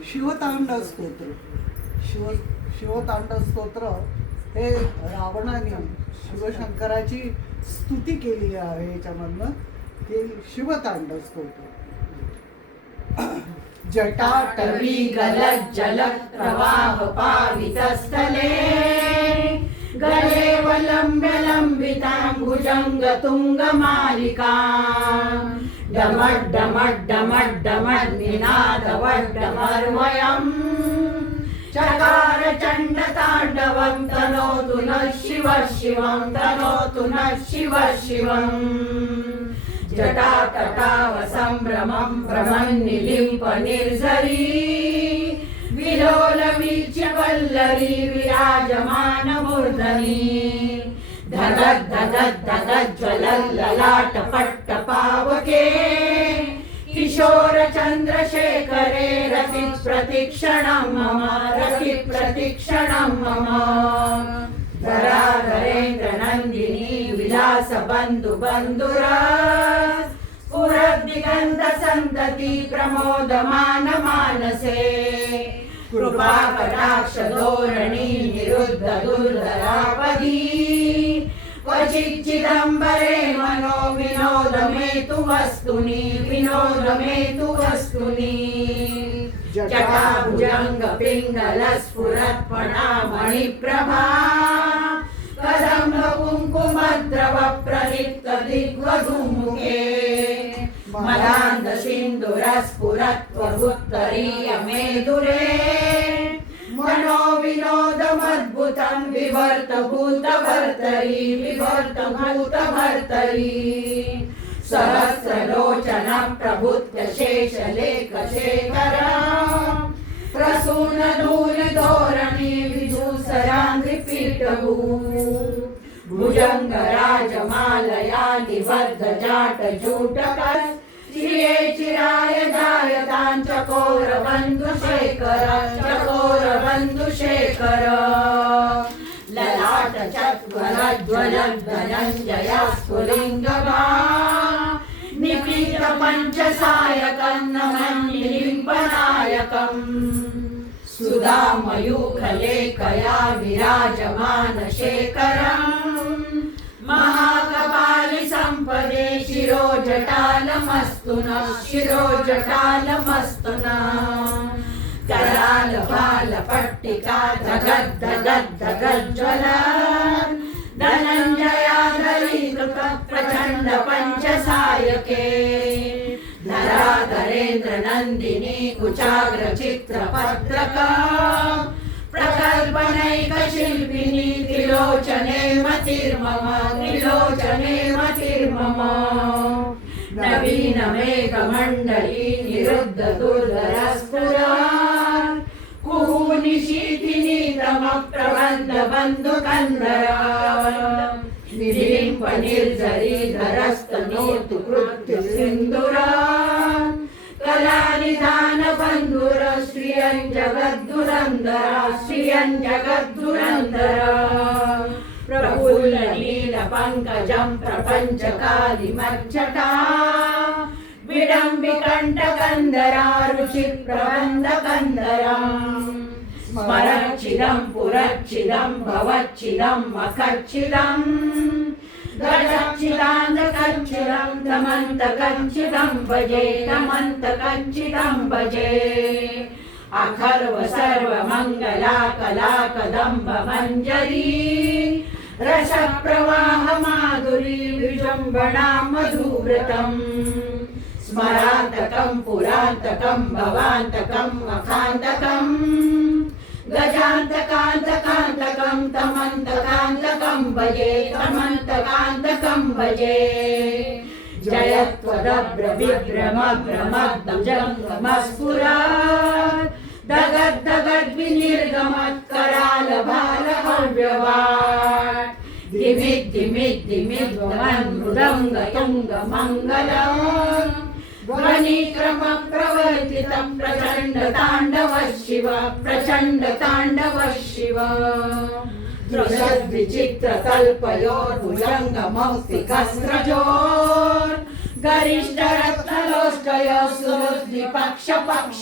शिवतांडव स्तोत्र शिव शिवतांडव स्तोत्र हे रावणाने शिवशंकराची स्तुती केली आहे याच्यामधनं. ते शिवतांडव स्तोत्र जटाटवी गलज्जलत् प्रवाह पावितस्थले गलेवलम्ब्य लम्बितां भुजङ्गतुङ्गमालिका डमड्डमड्डमड्डमड्निनादवड्डमर्वयम् चकार चण्डताण्डवं तनोतु नः शिव शिवं तनोतु नः शिव शिवम् जटातटाव सम्भ्रमं भ्रमन्निलिम्प निर्झरी विलोल वीच्य वल्लरी विराजमान मूर्धनी धगद् धगद् धगद् ज्वलल्ललाट पट्ट पावके किशोर चन्द्रशेखरे रति प्रतीक्षणं मम रति प्रतीक्षणं मम धराधरेन्द्र नन्दिनी विलास बन्धु बन्धुरा स्फुरद्दिगन्ध सन्तति तु वस्तुनि विनोद मे तु वस्तुनि। जटाभुजङ्ग पिङ्गल स्फुरत्पणा मणिप्रभा कदम्ब कुङ्कुमद्रव प्रलिप्त दिग्वधूमुखे मदान्ध सिन्दुरस्फुरत्वगुत्तरीय मेदुरे मनो विनोदमद्भुतं विवर्त भूतभर्तरी विवर्त भूतभर्तरी सहस्रलोचन प्रभुत्य शेषलेखशेखरा प्रसून धूलिधोरणी विधूसराङ्घ्रिपीठभू भुजङ्ग राजमालया निबद्ध जाट जूटक चिरे चिराय जायतां चकोर बन्धुशेखर चकोर बन्धुशेखर ललाट चत्वर ज्वलन् धनञ्जया स्फुलिङ्गभा निपीत सुधामयूखलेखया विराजमानशेखरम्। महाकपालिसम्पदे शिरोजटालमस्तु न शिरोजटालमस्तु न। करालपालपट्टिका बाल पट्टिका धगद् धगद् धगज्ज्वल धनञ्जयाधरीकृत प्रचण्ड पञ्चसायके धराधरेन्द्र नन्दिनी कुचाग्र चित्रपत्रक प्रकल्पनैक शिल्पिनी त्रिलोचने मतिर्मम त्रिलोचने मतिर्मम नवीन मेघमण्डली निरुद्ध दुर्धरस्फुरा कुहूनिशीथिनी प्रबन्ध बन्धुकन्दरा निलिम्प निर्झरी धरस्तनोतु कृत्य सिन्दुरा कलानिधान बन्धुर श्रियं जगद्दुरन्दरा श्रियं जगद्दुरन्दरा प्रफुल्ल नील पङ्कजं प्रपञ्चकालिमज्जटा विडम्बिकण्ठकन्दरा ऋषि प्रबन्धकन्दरा स्मरच्छिदं पुरच्छिदं भवच्छिदं मखच्छिदम् गजच्छिदान्तकच्छिदं तमन्तकच्छिदं भजे तमन्तकच्छिदं भजे अखर्व सर्वमङ्गला कला कदम्ब मञ्जरी रसप्रवाह माधुरी विजृम्भणा मधुव्रतम् स्मरान्तकं पुरान्तकं भवान्तकं मखान्तकम् गजान्तकान्तकान्तकं तमन्तकान्तकं भजे तमन्तकान्तकं भजे। जय त्वदभ्रविभ्रमभ्रमद्भुजङ्गमस्फुरा दगद्दगद्विनिर्गमत्करालभालहव्यवाट् दिमिद्दिमिद्दिमिद्वमन्मृदङ्गतुङ्गमङ्गलम् ध्वनिक्रमम् हव्यवाट् दिमिद् दिमिद् दिमिद्वमन् मृदङ्ग तुङ्ग मङ्गलम् ध्वनिक्रम प्रवर्तितं प्रचण्ड ताण्डव शिव प्रचण्ड ताण्डव शिव दृशद्विचित्र कल्पयोर्भुजङ्गमौक्तिकस्रजोर्